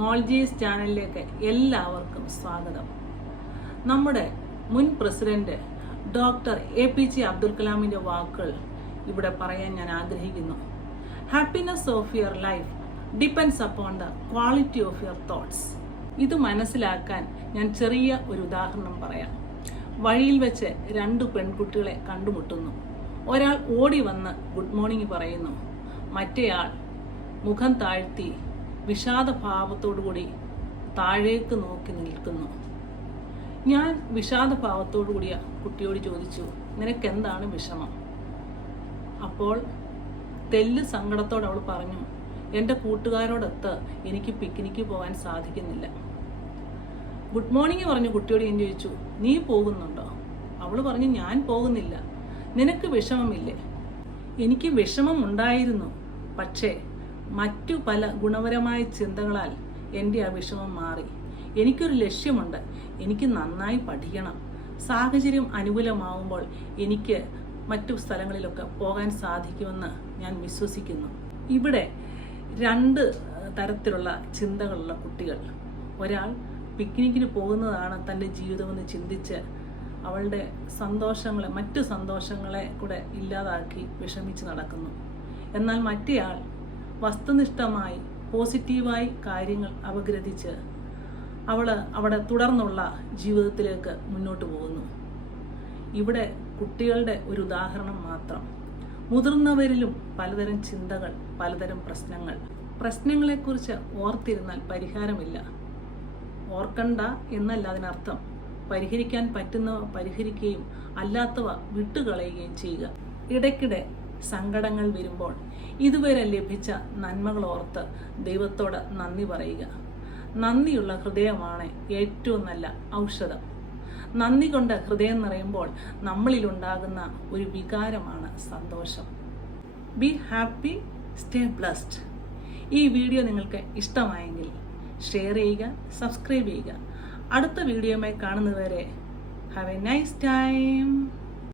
മോൾജീസ് ചാനലിലേക്ക് എല്ലാവർക്കും സ്വാഗതം. നമ്മുടെ മുൻ പ്രസിഡന്റ് ഡോക്ടർ APJ അബ്ദുൽ കലാമിന്റെ വാക്കുകൾ ഇവിടെ പറയാൻ ഞാൻ ആഗ്രഹിക്കുന്നു. Happiness of your life depends upon the quality of your thoughts. ഇത് മനസ്സിലാക്കാൻ ഞാൻ ചെറിയ ഒരു ഉദാഹരണം പറയാം. വഴിയിൽ വെച്ച് രണ്ട് പെൺകുട്ടികളെ കണ്ടുമുട്ടുന്നു. ഒരാൾ ഓടി വന്ന് ഗുഡ് മോർണിംഗ് പറയുന്നു. മറ്റേയാൾ മുഖം താഴ്ത്തി വിഷാദഭാവത്തോടുകൂടി താഴേക്ക് നോക്കി നിൽക്കുന്നു. ഞാൻ വിഷാദഭാവത്തോടുകൂടിയ കുട്ടിയോട് ചോദിച്ചു, നിനക്കെന്താണ് വിഷമം? അപ്പോൾ തെല്ല് സങ്കടത്തോടെ അവൾ പറഞ്ഞു, എൻ്റെ കൂട്ടുകാരോടൊത്ത് എനിക്ക് പിക്നിക്ക് പോകാൻ സാധിക്കുന്നില്ല. ഗുഡ് മോർണിംഗ് പറഞ്ഞു കുട്ടിയോട് ഞാൻ ചോദിച്ചു, നീ പോകുന്നുണ്ടോ? അവൾ പറഞ്ഞു, ഞാൻ പോകുന്നില്ല. നിനക്ക് വിഷമമില്ലേ? എനിക്ക് വിഷമം ഉണ്ടായിരുന്നു, പക്ഷേ മറ്റു പല ഗുണപരമായ ചിന്തകളാൽ എൻ്റെ ആ വിഷമം മാറി. എനിക്കൊരു ലക്ഷ്യമുണ്ട്, എനിക്ക് നന്നായി പഠിക്കണം. സാഹചര്യം അനുകൂലമാവുമ്പോൾ എനിക്ക് മറ്റു സ്ഥലങ്ങളിലൊക്കെ പോകാൻ സാധിക്കുമെന്ന് ഞാൻ വിശ്വസിക്കുന്നു. ഇവിടെ രണ്ട് തരത്തിലുള്ള ചിന്തകളുള്ള കുട്ടികൾ. ഒരാൾ പിക്നിക്കിന് പോകുന്നതാണ് തൻ്റെ ജീവിതമെന്ന് ചിന്തിച്ച് അവളുടെ സന്തോഷങ്ങളെ, മറ്റു സന്തോഷങ്ങളെ കൂടെ ഇല്ലാതാക്കി വിഷമിച്ച് നടക്കുന്നു. എന്നാൽ മറ്റേയാൾ വസ്തുനിഷ്ഠമായി പോസിറ്റീവായി കാര്യങ്ങൾ അപഗ്രഥിച്ച് അവിടെ തുടർന്നുള്ള ജീവിതത്തിലേക്ക് മുന്നോട്ട് പോകുന്നു. ഇവിടെ കുട്ടികളുടെ ഒരു ഉദാഹരണം മാത്രം. മുതിർന്നവരിലും പലതരം ചിന്തകൾ, പലതരം പ്രശ്നങ്ങളെക്കുറിച്ച് ഓർത്തിരുന്നാൽ പരിഹാരമില്ല. ഓർക്കണ്ട എന്നല്ല അതിനർത്ഥം. പരിഹരിക്കാൻ പറ്റുന്നവ പരിഹരിക്കുകയും അല്ലാത്തവ വിട്ടുകളയുകയും ചെയ്യുക. ഇടയ്ക്കിടെ സങ്കടങ്ങൾ വരുമ്പോൾ ഇതുവരെ ലഭിച്ച നന്മകൾ ഓർത്ത് ദൈവത്തോട് നന്ദി പറയുക. നന്ദിയുള്ള ഹൃദയമാണ് ഏറ്റവും നല്ല ഔഷധം. നന്ദി കൊണ്ട് ഹൃദയം നിറയുമ്പോൾ നമ്മളിലുണ്ടാകുന്ന ഒരു വികാരമാണ് സന്തോഷം. Be happy, stay blessed. ഈ വീഡിയോ നിങ്ങൾക്ക് ഇഷ്ടമായെങ്കിൽ ഷെയർ ചെയ്യുക, സബ്സ്ക്രൈബ് ചെയ്യുക. അടുത്ത വീഡിയോയുമായി കാണുന്നതുവരെ ഹാവ് എ നൈസ് ടൈം.